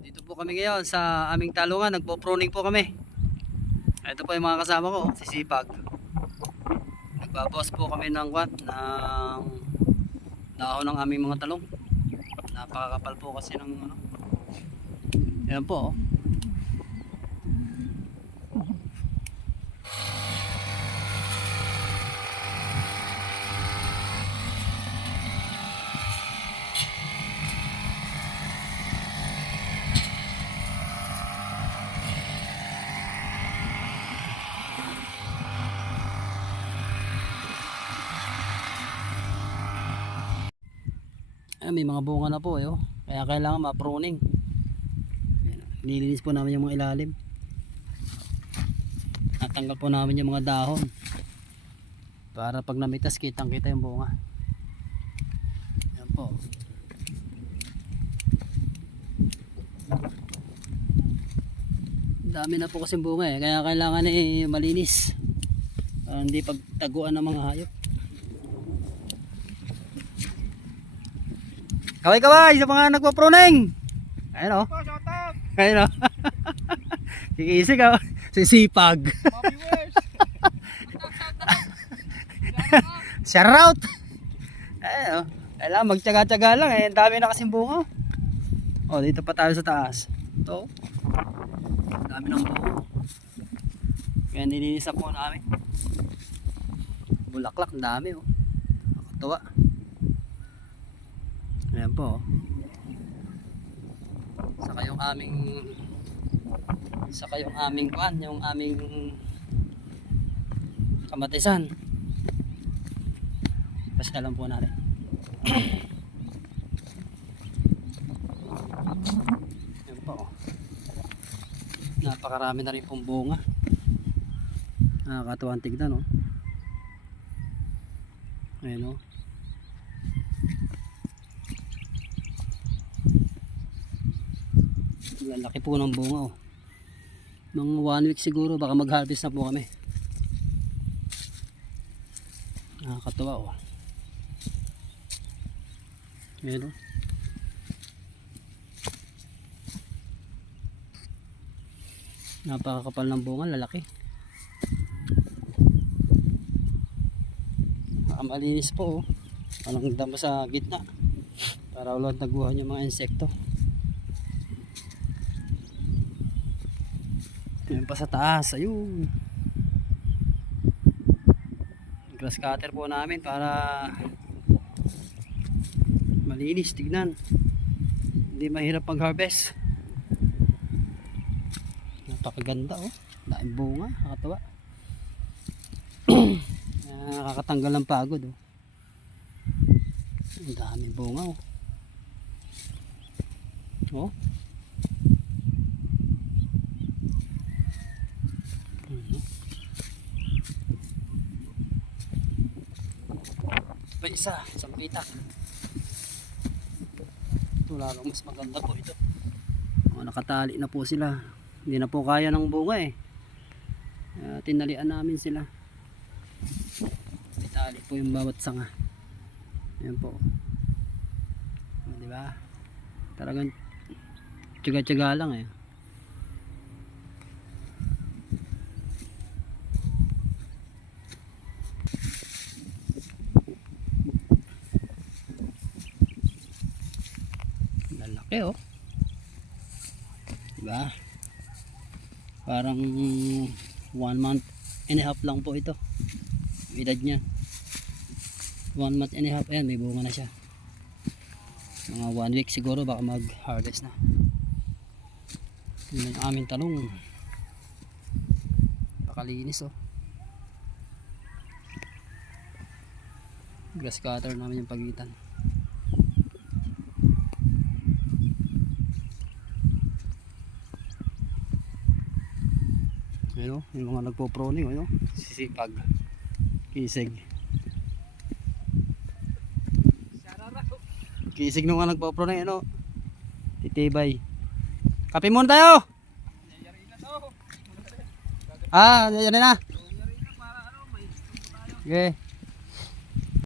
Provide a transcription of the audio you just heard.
Dito po kami ngayon sa aming talungan, nagpo-pruning po kami. Ito po yung mga kasama ko, sisipag. Nagbabawas po kami ng dahon ng aming mga talong. Napakakapal po kasi ng ano. Yan po. May mga bunga na po kaya kailangan ma-pruning. Nilinis po namin yung mga ilalim. Natanggal po namin yung mga dahon para pag namitas kitang kita yung bunga. Yan po. Dami na po kasi bunga kaya kailangan malinis para hindi pagtaguan ng mga hayop. Kaway-kaway sa mga nagpo-pruning. Ayun Ayun Kikisig sisipag. Shout out. Ayun kailangan magtyaga-tyaga lang ang dami na kasing bunga. Dito pa tayo sa taas. Ito. Dami ng bunga. Kaya nilinisan po namin. Bulaklak, ang dami Nakakatuwa. Ayan po. Saka yung aming kamatisan. Pasyalan po natin. Ayan po. Napakarami na rin pong bunga. Nakakatuwang tignan Ayan Lalaki po ng bunga Mga 1 week siguro baka mag-harvest na po kami. Nakakatuwa Ayan Napakakapal ng bunga, lalaki. Malinis po Walang damo sa gitna para ulit naguhan yung mga insekto. Yan pa sa taas, ayun. Grass cutter po namin para malinis, tignan. Hindi mahirap mag-harvest. Napakaganda Daing bunga, nakakatawa. Nakakatanggal ng pagod Ang daming bunga May isang pitak. Ito lalong mas maganda po ito. Nakatali na po sila. Hindi na po kaya ng bunga tinalian namin sila. Itali po yung bawat sanga. Ayan po. Diba? Talagang tiyaga-tiyaga lang Lalaki diba? Parang 1 month and a half lang po ito. Edad niya 1 month and a half. Ayan, may bunga na siya. Mga 1 week siguro baka mag harvest na. Yun ang aming talong. Pakalinis Grass cutter namin yung pagitan. Ayun yung mga nagpo-pruning sisipag. Kisig. Kisig nung nga nagpo-pruning titibay. Kape muna tayo. Yan na. Okay.